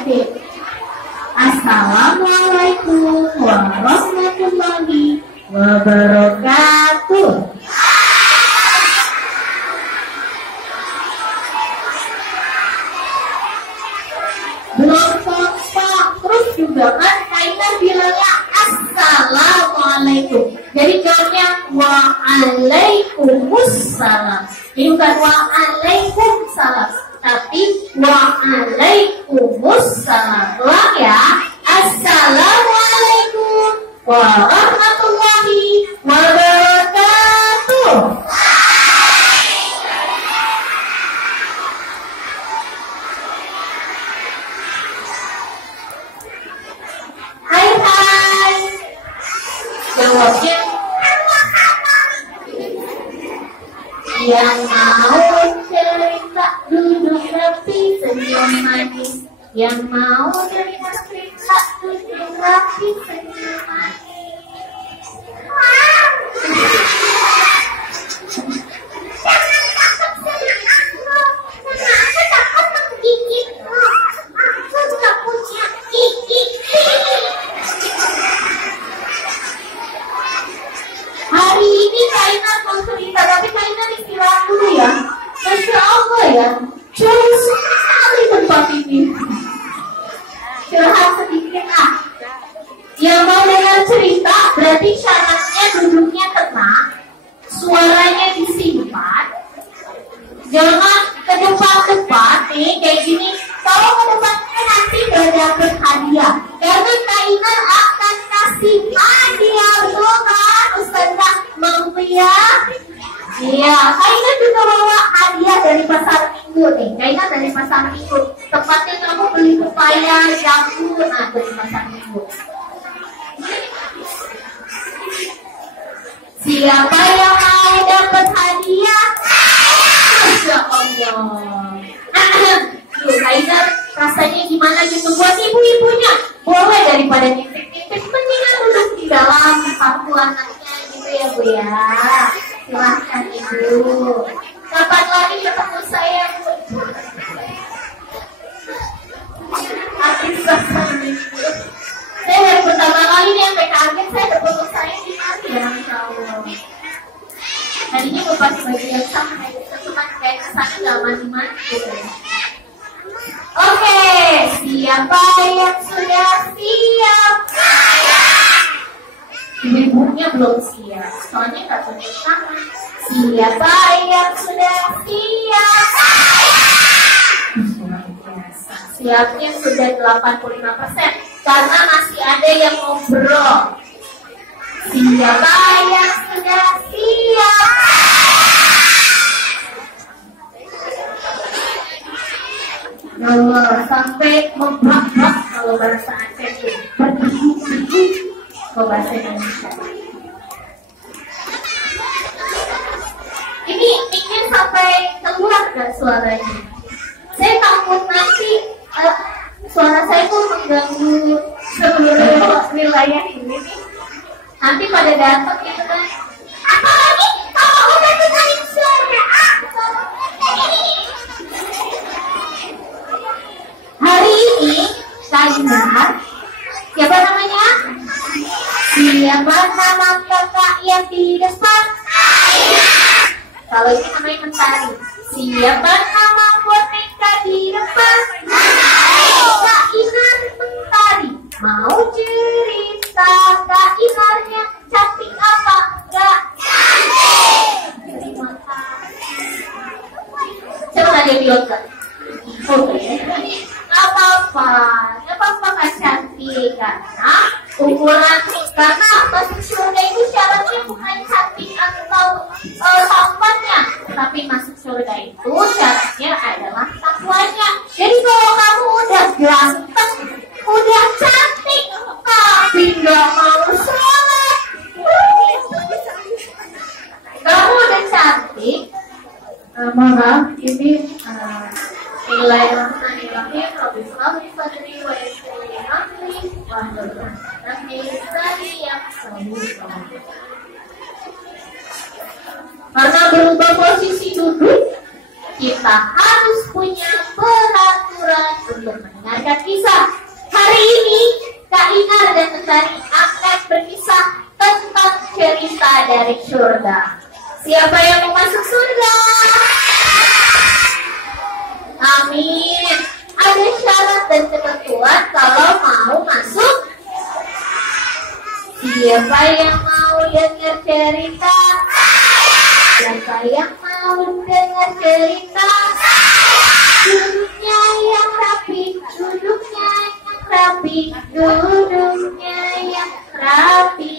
adik-adik. Assalamualaikum warahmatullahi wabarakatuh. Belum kompak, terus juga kan kaitan bilangnya assalamualaikum. Jadi jawabnya waalaikumsalam. Jadi bukan waalaikumsalam, tapi waalaikumsalam. Ulang ya. Assalamualaikum warahmatullahi wabarakatuh. Hai hai. Jawabnya yang mau cerita duduk rapi senyum manis. Yang mau cerita duduk rapi senyum manis. Hari ini Kaina mau cerita, tapi Kaina istirahat dulu ya. Masya Allah ya, jauh sekali tempat ini. Istirahat sedikit ah. Yang mau dengar cerita berarti syaratnya duduknya tenang, suaranya disimpan, jangan ke depan-depan nih kayak gini. Kalau ke depannya nanti gak dapet hadiah, karena Kaina akan kasih hadiah dulu kan Ustazah mau ya? Iya, Kaina juga bawa hadiah dari pasar minggu nih. Kaina dari pasar minggu, tepatnya kamu beli pepaya jambu dari pasar minggu. Siapa yang mau dapat hadiah? Masya Allah. Yuk, Kaina rasanya gimana gitu buat ibu-ibunya? Boleh daripada nitip-nitip, mendingan duduk di dalam pangku anaknya gitu ya Bu ya. Silahkan Ibu. Kapan lagi ketemu saya Bu? Habis pasar minggu. Saya dari pertama kali nih sampai kaget saya ketemu saya di mana ya, Masya Allah. Tadinya mau pakai baju yang sama, cuma kayak kesannya gak mandi-mandi gitu ya. Oke, siapa yang sudah siap? Ibu-ibunya belum siap, soalnya gak tunjuk tangan. Siapa yang sudah siap? Siapnya sudah 85%, karena masih ada yang ngobrol. Siapa yang sudah siap? Ya Allah, sampai membak-bak kalau bahasa Aceh itu berdiri-berdiri kalau bahasa Indonesia. Ini ingin sampai keluar gak suaranya? Saya takut nanti suara saya itu mengganggu seluruh wilayah ini nih. Nanti pada datang gitu kan. Apalagi kalau udah dengerin suara aku. Hari ini Kaina, siapa namanya? Siapa nama kakak yang di depan? Kalau ini namanya Mentari. Siapa nama boneka di depan? Kak Inar Mentari. Mau cerita Kak Inarnya cantik apa enggak? Terima kasih. Coba ada biota. Oke. Apa-apa Kak cantik, karena ukuran, karena masuk surga itu syaratnya bukan cantik atau tampannya, tapi masuk surga itu syaratnya adalah takwanya. Jadi kalau kamu udah ganteng, udah cantik, tapi nggak mau sholat, kamu udah cantik, maaf ini Bismillahirrahmanirrahim. Rabbi sholli sadri wa yassir li amri wahlul 'uqdatam min lisani yafqahu qawli. Karena berubah posisi duduk, kita harus punya peraturan untuk mendengarkan kisah hari ini Kak Inar dan Mentari akan berkisah tentang cerita dari surga. Siapa yang mau masuk surga? Amin. Ada syarat dan ketentuan kalau mau masuk. Siapa yang mau dengar cerita? Siapa yang mau dengar cerita? Duduknya yang rapi, duduknya yang rapi, duduknya yang rapi.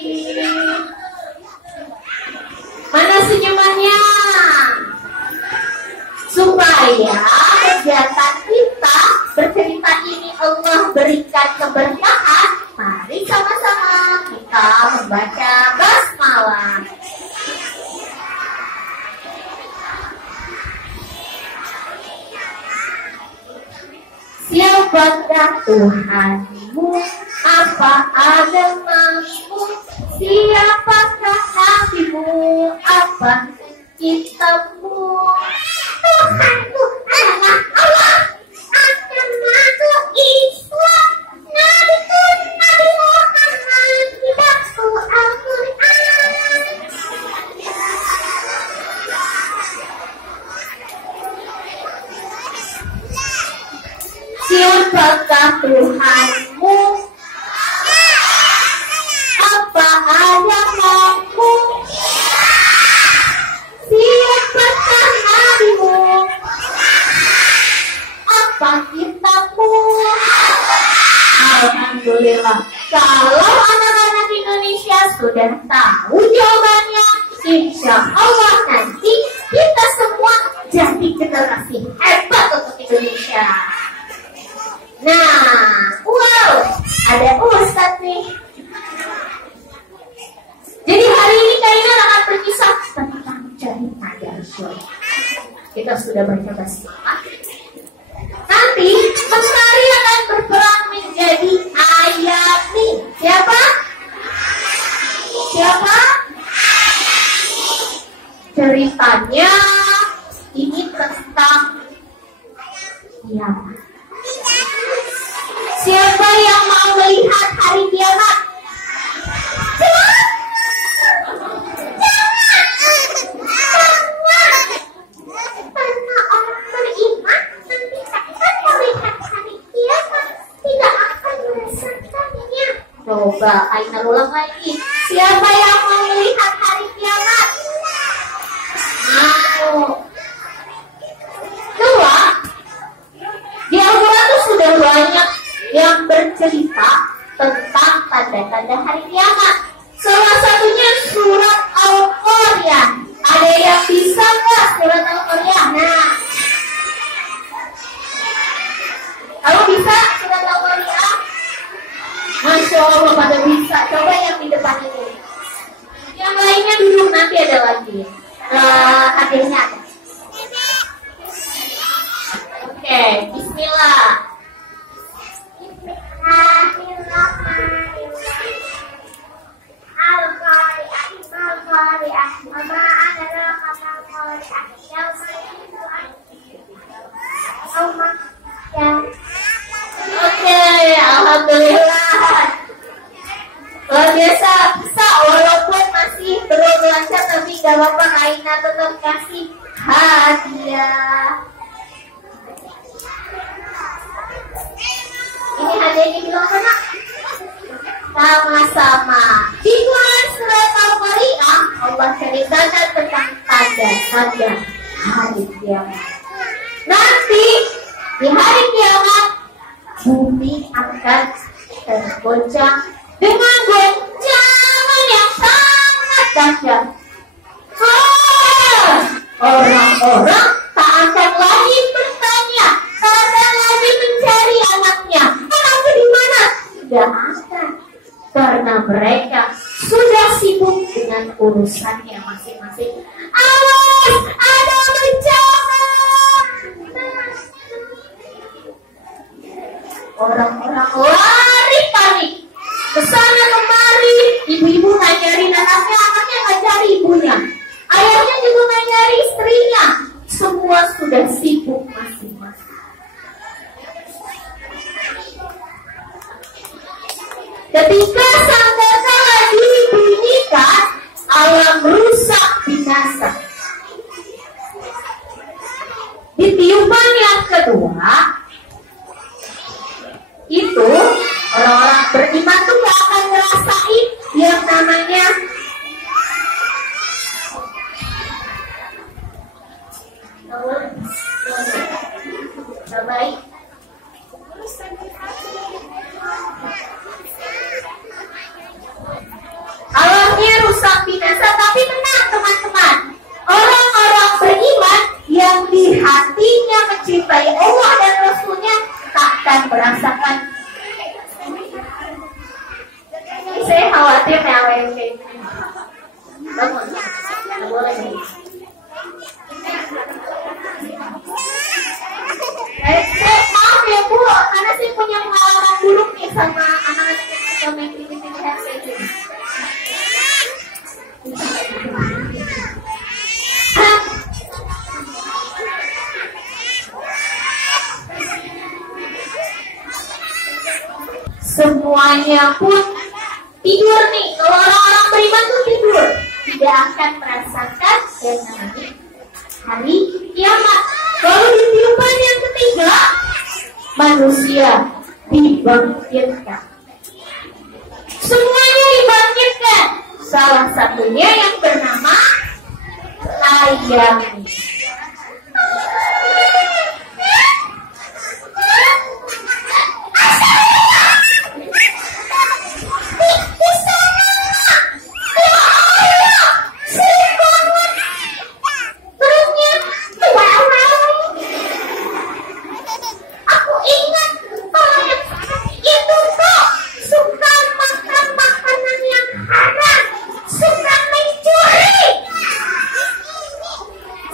Mana senyumannya? Supaya kegiatan kita bercerita ini Allah berikan keberkahan, mari sama-sama kita membaca basmalah. Siapakah Tuhanmu? Apa agamamu? Siapakah nabimu? Apa kitabmu? Tuhanku adalah Allah, agamaku Islam, nabiku Nabi Muhammad, kitabku Al-Quran. Siapakah Tuhanmu? Apa agamamu? Siapakah nabimu? Apa kitabmu? Alhamdulillah, kalau anak-anak Indonesia sudah tahu jawabannya, insya Allah nanti kita semua jadi generasi hebat untuk Indonesia. Nah, wow, ada Ustadz nih. Jadi hari ini Kainar akan berkisah tentang cerita dari surga. Kita sudah baca basmalah. Nanti Mentari akan berperan menjadi Ayani. Siapa? Siapa? Ceritanya ini tentang kiamat. Siapa yang mau melihat hari kiamat? Karena orang beriman nanti akan melihat hari kiamat, tidak akan merasakannya. Coba Ainar ulang lagi. Siapa yang mau melihat hari kiamat? Mau. Dua. Di Al-Quran itu sudah banyak yang bercerita tentang tanda-tanda hari kiamat. Salah satunya surat Al-Qaryah. Ada yang bisa nggak surat Al-Qaryah? Nah, kalau bisa surat Al-Qaryah, Masya Allah pada bisa. Coba yang di depan ini. Yang lainnya dulu, nanti ada lagi. Hadirnya ada. Oke, bismillah. Oke, alhamdulillah. Luar biasa, bisa walaupun masih belum lancar, tapi gak apa-apa, Aina tetap kasih hadiah. Ini hadiahnya bilang mana? Sama-sama. Di Quran surat Al-Qaryah, Allah ceritakan tentang tanda-tanda hari kiamat. Nanti di hari kiamat bumi akan tergoncang dengan goncangan yang sangat dahsyat. Orang-orang tak akan lagi bertanya, tak akan lagi mencari anaknya. Anakku di mana? Tidak akan, karena mereka sudah sibuk dengan urusannya masing-masing. Awas, ada bencana! Orang-orang lari panik, kesana kemari. Ibu-ibu nggak nyari anaknya, anaknya nggak cari ibunya, ayahnya juga nggak nyari istrinya. Semua sudah sibuk masing-masing. itu orang-orang beriman tuh gak akan ngerasain yang namanya gak baik. Alamnya rusak binasa, tapi tenang teman-teman, orang-orang beriman yang di hatinya mencintai Allah dan Rasulnya takkan merasakan. Saya khawatir yang kayak gini. Bangun, nggak boleh nih. Maaf ya Bu, karena saya punya pengalaman buruk nih sama anak-anak yang suka main TV handset ini. Semuanya pun tidur nih. Kalau orang-orang beriman tuh tidur, tidak akan merasakan yang namanya hari kiamat. Lalu di kehidupan yang ketiga, manusia dibangkitkan. Semuanya dibangkitkan. Salah satunya yang bernama Hayami.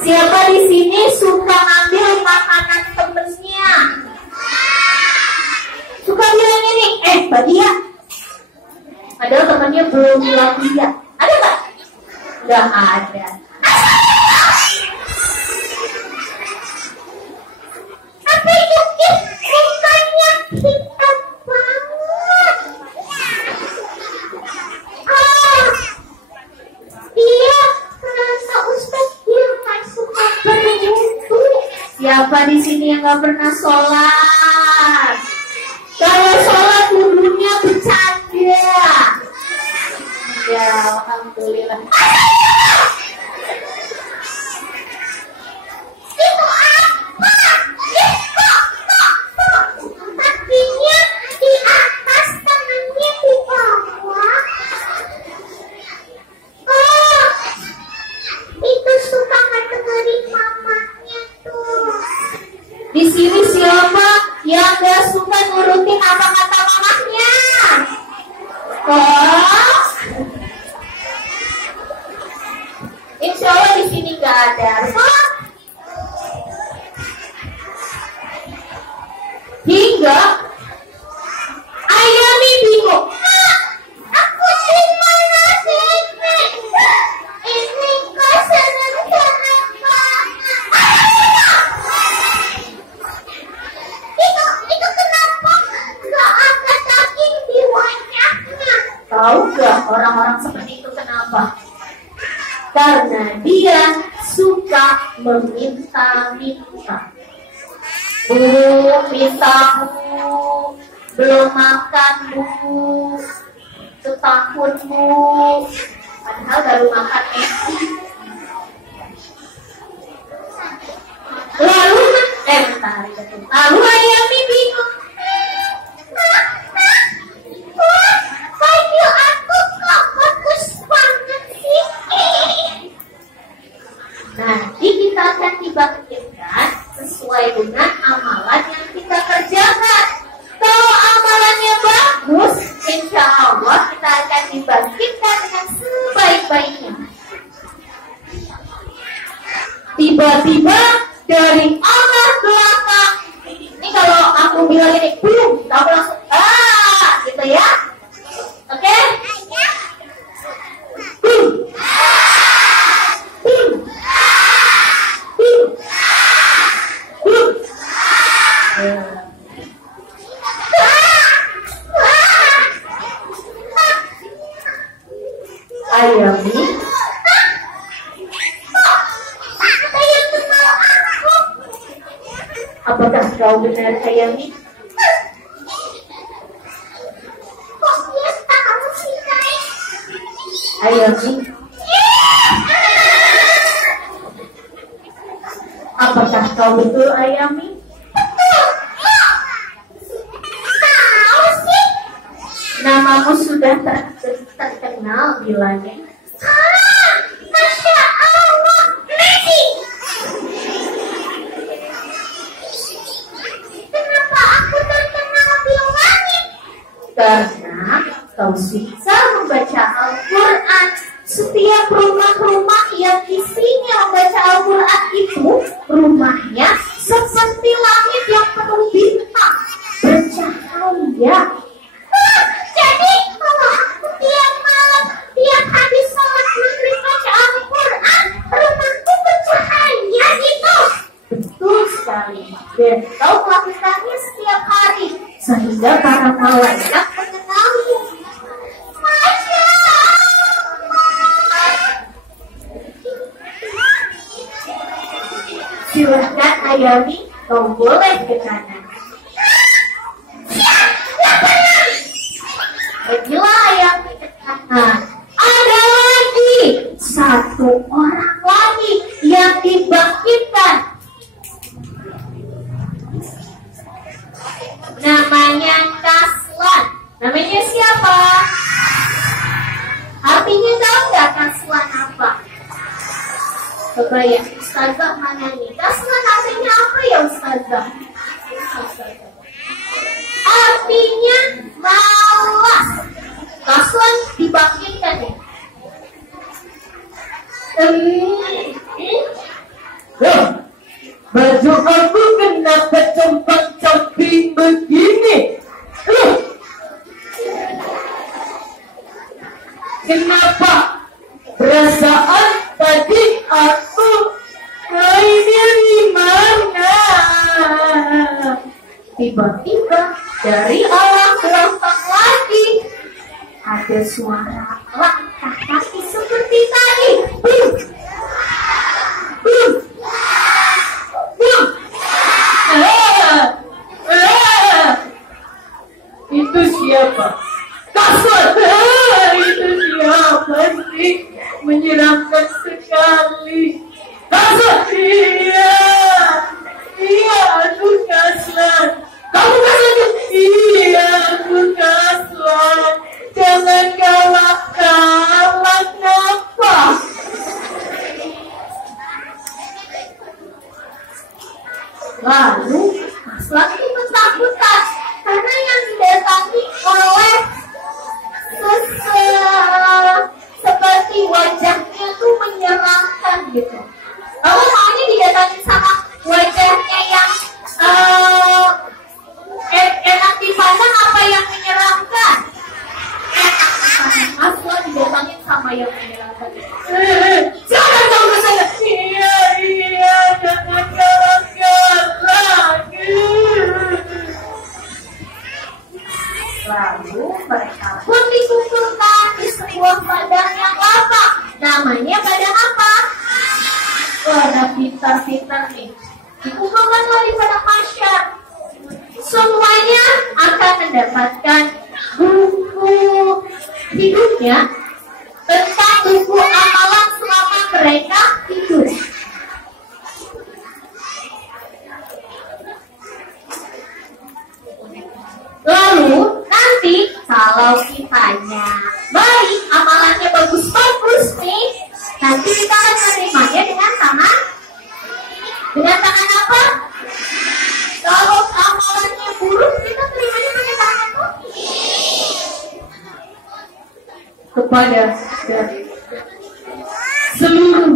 Siapa di sini suka ngambil makanan temennya? Suka bilang ini, bagi ya. Padahal temennya belum bilang iya. Ada nggak? Nggak ada. Apa itu? Mukanya hitam banget. Iya, rasa Ustaz dia nggak suka berwudu. Siapa di sini yang nggak pernah sholat? Kalau sholat wudunya bercanda. Ya, alhamdulillah. Itu apa? Kakinya di atas, tangannya di bawah. Oh, itu suka ngedengerin mamanya tuh. Di sini siapa yang gak suka nurutin apa kata mamanya? Oh, insya Allah di sini gak ada. Hingga Hayami bingung. Aku dimana nenek? Ini kok seneng-seneng banget. Itu kenapa gak angkat daging di wajahnya? Tahu gak orang-orang seperti itu kenapa? Karena dia suka meminta-minta. Bu, minta Bu, belum makan Bu, setahun Bu, padahal baru makan Lalu Hayami bingung. Baju aku kok bagus banget sih. Nanti kita akan dibangkitkan sesuai dengan amalan yang kita kerjakan. Kalau amalannya bagus, insya Allah kita akan dibangkitkan dengan sebaik-baiknya. Tiba-tiba dari arah belakang, ini kalau aku bilang ini, kamu langsung gitu ya, oke? Hayami, apakah kau benar Hayami? Ayami, apakah kau betul Ayami? Tahu sih. Namamu sudah terkenal bilangnya. Masya Allah. Nasi. Kenapa aku terkenal di langit? Karena kau bisa membaca Al-Quran. Setiap rumah-rumah yang isinya membaca Al-Quran itu rumahnya seperti langit yang penuh bintang bercahaya. Jadi kalau aku tiap malam, tiap habis sholat maghrib baca Al-Quran, rumahku bercahaya gitu. Betul sekali. Dan kau melakukannya setiap hari sehingga para malaikat mengenali. Masya Silahkan Ayami, kau boleh ke kanan. Pergilah Ayami ke kanan. Ada lagi satu orang lagi yang dibangkitkan. Namanya Kaslan. Namanya siapa? Artinya tahu nggak Kaslan apa? Coba ya, Ustazah mana nih? Kaslan artinya apa ya Ustazah? Artinya malas. Kaslan dibangkitkan ya. Baju aku kenapa compang-camping begini? Kenapa? Perasaan tadi aku ini di mana? Tiba-tiba dari arah belakang lagi ada suara langkah kaki seperti tadi. Itu siapa? Kasut. Itu siapa sih? Menyeramkan sekali. Kasut. Iya, aku Kaslan. Kamu Kaslan? Iya, aku Kaslan. Jangan galak-galak, kenapa? Lalu Kaslan itu ketakutan karena yang didatangi oleh seperti wajahnya tuh menyeramkan gitu. Kamu maunya didatangi sama wajahnya yang enak dipandang apa yang menyeramkan? Enak dipandang. Kaslan didatangin sama yang menyeramkan. Jangan kau ke sana. Iya, jangan galak-galak. Lalu mereka pun dikumpulkan di sebuah padang yang lapang. Namanya padang apa? Wah, ada pintar-pintar nih. Dikumpulkanlah di padang mahsyar. Semuanya akan mendapatkan buku hidupnya tentang buku amalan selama mereka hidup. Lalu nanti kalau kitanya baik, amalannya bagus-bagus nih, nanti kita akan menerimanya dengan tangan. Dengan tangan apa? Kalau amalannya buruk, kita terimanya pakai tangan apa? Kepada seluruh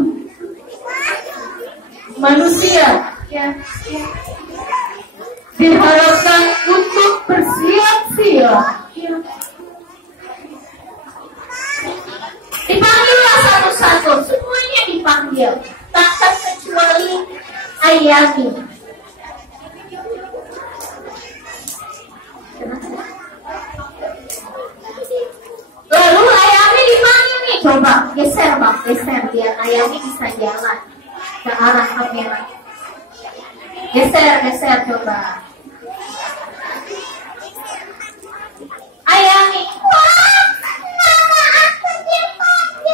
manusia diharapkan untuk bersiap-siap. Dipanggillah satu-satu, semuanya dipanggil, tak terkecuali Ayami. Lalu Ayami dipanggil nih, coba geser bang, geser biar Ayami bisa jalan ke arah kamera. Geser coba. Ayami, wah, nama aku dipanggil.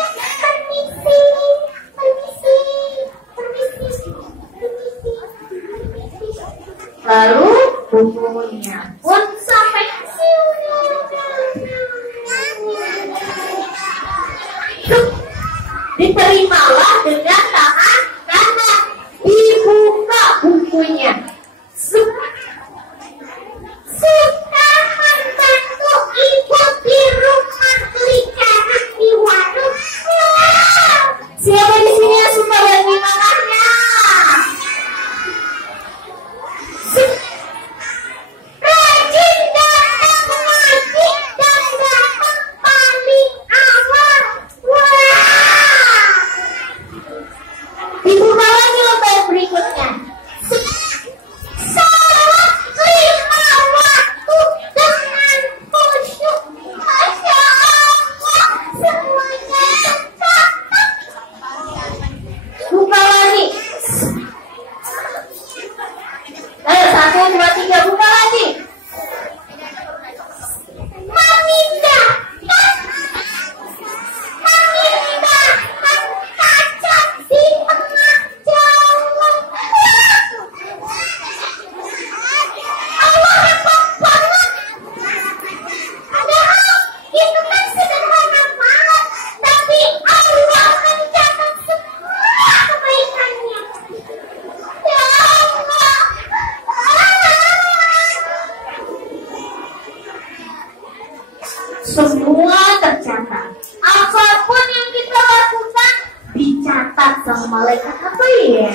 semua tercatat. Apapun yang kita lakukan dicatat sama malaikat apa ya?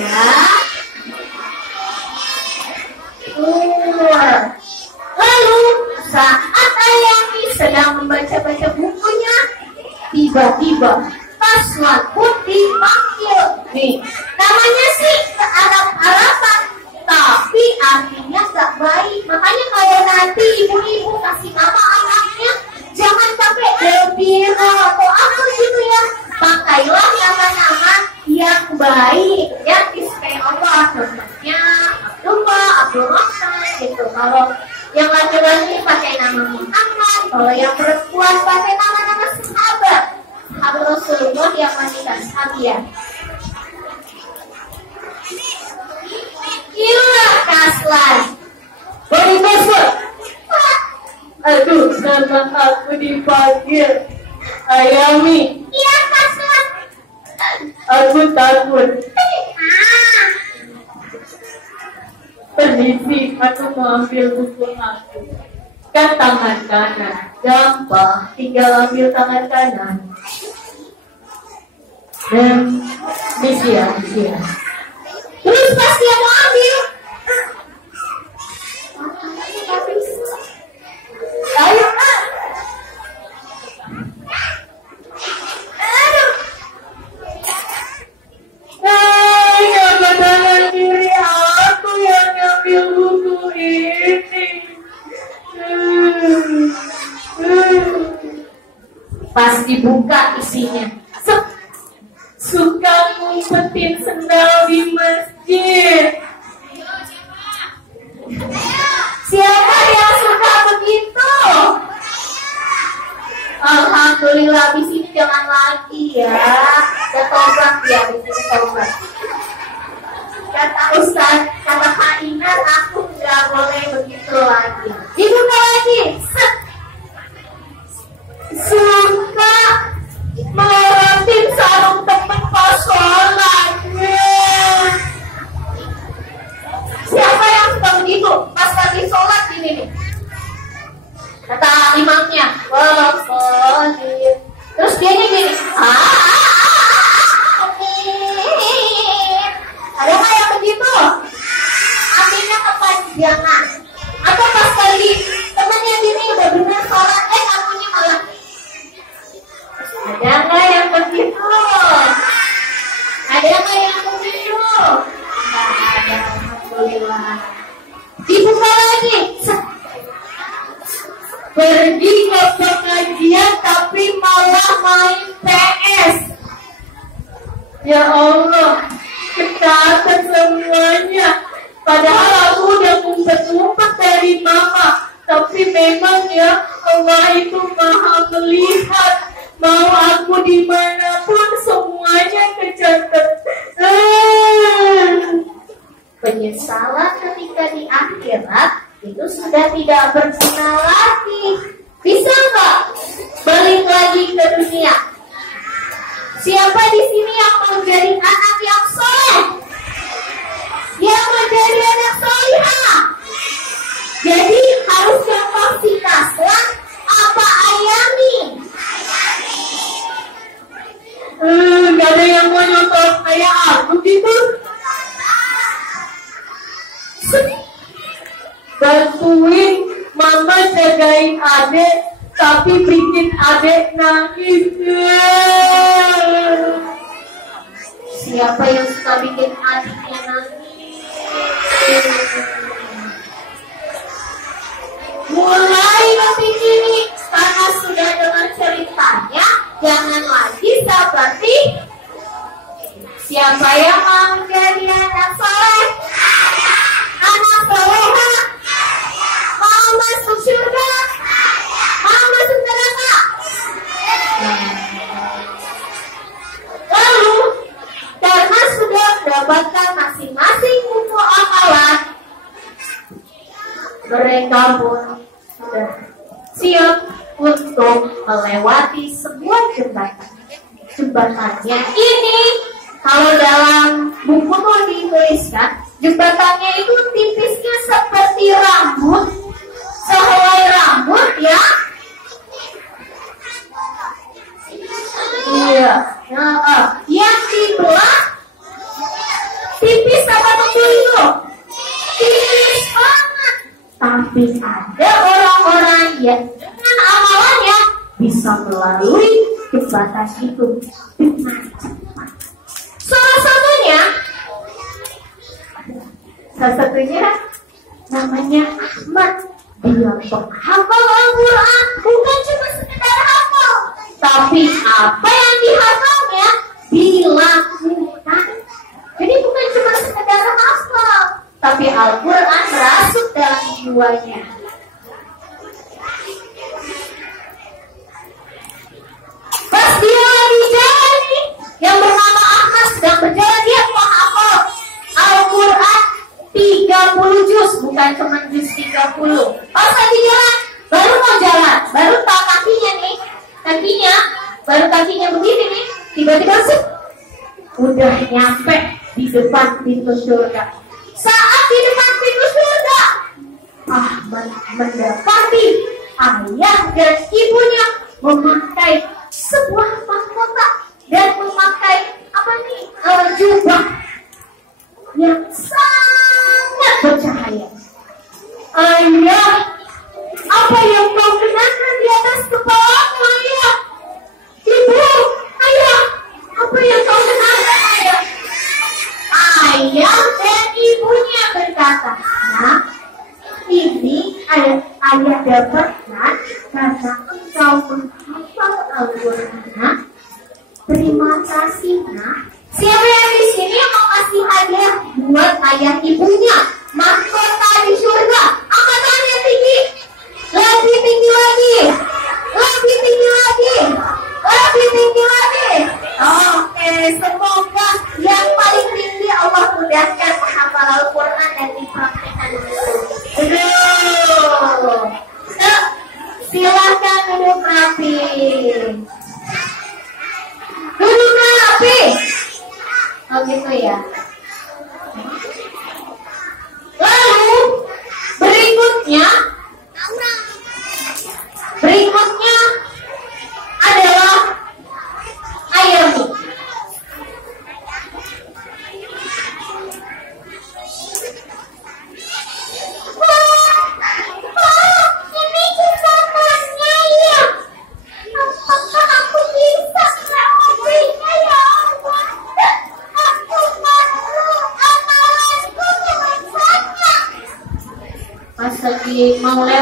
Lalu saat Ayami sedang membaca-baca bukunya, tiba-tiba Paswan pun dipanggil. Nih, namanya sih ke Arab-Araban, tapi artinya gak baik. Makanya kalau nanti ibu-ibu kasih nama anaknya, jangan pakai Delvira atau apa gitu ya. Pakailah nama-nama yang baik, yang disukai Allah. Contohnya Abdullah, Abdul Rahman gitu. Kalau yang laki-laki pakai nama Muhammad, kalau yang perempuan pakai nama-nama sahabat Rasulullah yang wanita Sabiah. Iya, Kaslan. Baru masuk. Aduh, nama aku dipanggil Ayami. Iya, Kaslan. Aku takut. Permisi, aku mau ambil buku aku. Kan tangan kanan. Gampang, tinggal ambil tangan kanan. Dan misia. Terus pas dia mau ambil, ayo, Kenapa tangan kiri aku yang ngambil buku ini? pas dibuka isinya. Suka ngumpetin sendal di masjid. Siapa yang suka begitu? Alhamdulillah, di sini jangan lagi ya. Udah tobat ya, di sini tobat. Kata Ustaz, kata Kak Inar, aku nggak boleh begitu lagi. Dibuka lagi. Set. Suka melorotin sarung temen pas sholat. Siapa yang suka begitu? Pas lagi sholat ini nih. Kata imamnya, wah sholat. Terus dia nih gini, ada nggak yang begitu? Akhirnya kepanjangan. Atau pas kali temennya gini udah benar sholat, kamunya malah. Ada nggak yang begitu? Ada nggak yang begitu? Nggak ada, alhamdulillah. Dibuka lagi. Pergi ke pengajian tapi malah main PS. Ya Allah, ketaatan semuanya. Padahal aku udah ngumpet-ngumpet dari mama. Tapi memang ya Allah itu maha melihat. Mau aku dimanapun semuanya kecatat. Penyesalan ketika di akhirat itu sudah tidak berguna lagi. Bisa nggak balik lagi ke dunia? Siapa di sini yang mau jadi anak yang soleh? Yang mau jadi anak solehah? Jadi harus yang pasti Kaslan apa Ayami? Gak ada yang mau nyontoh kayak aku gitu. Bantuin mama jagain adek, tapi bikin adek nangis. Siapa yang suka bikin adiknya nangis? Mulai detik ini, karena sudah dengar ceritanya, jangan lagi seperti siapa yang mau jadi anak soleh, anak soleha, mau masuk surga, mau masuk neraka. Lalu karena sudah mendapatkan masing-masing buku amalan, mereka pun sudah siap untuk melewati sebuah jembatan. Jembatannya ini, kalau dalam buku tuh dituliskan, jembatannya itu tipisnya seperti rambut, sehelai rambut ya, yang dibelah tipis apa tebal itu? Tipis banget. Tapi ada orang-orang yang dengan amalannya bisa melalui jembatan itu dengan cepat. Salah satunya namanya Ahmad. Dia penghafal Al-Quran, bukan cuma sekedar hafal, tapi apa yang dihafalnya dilakukan. Jadi bukan cuma sekedar hafal, tapi Al-Quran merasuk dalam jiwanya. Pas dia lagi jalan nih, yang bernama Ahmad sedang berjalan, dia menghafal Al-Quran 30 juz, bukan cuma juz 30. Pas lagi jalan, baru mau jalan, baru tak kakinya begini nih, tiba-tiba udah nyampe di depan pintu surga. Saat di depan pintu surga, Ahmad mendapati ayah dan ibunya memakai sebuah mahkota dan memakai jubah yang sangat bercahaya. Ayah, apa yang kau kenakan di atas kepalamu, ayah? Ibu, ayah, apa yang kau kenakan, ayah? Ayah dan ibunya berkata, nah, ini ayah dapatkan karena engkau menghafal Al-Quran. Terima kasih, nah. Siapa yang di sini mau kasih hadiah buat ayah ibunya? Mahkota di surga. Angkat tangannya tinggi. Lebih tinggi lagi. Lebih tinggi lagi. Lebih tinggi lagi. Oke, semoga yang paling tinggi Allah mudahkan menghafal Al-Quran dan dipraktikkan itu. Silakan duduk rapi. Duduk rapi. Oh gitu ya. Lalu berikutnya adalah ayami. Ini jebakannya ya. Apakah aku bisa melewatinya ya Allah? Aku malu amalanku dengan banyak. Pas lagi mau lewat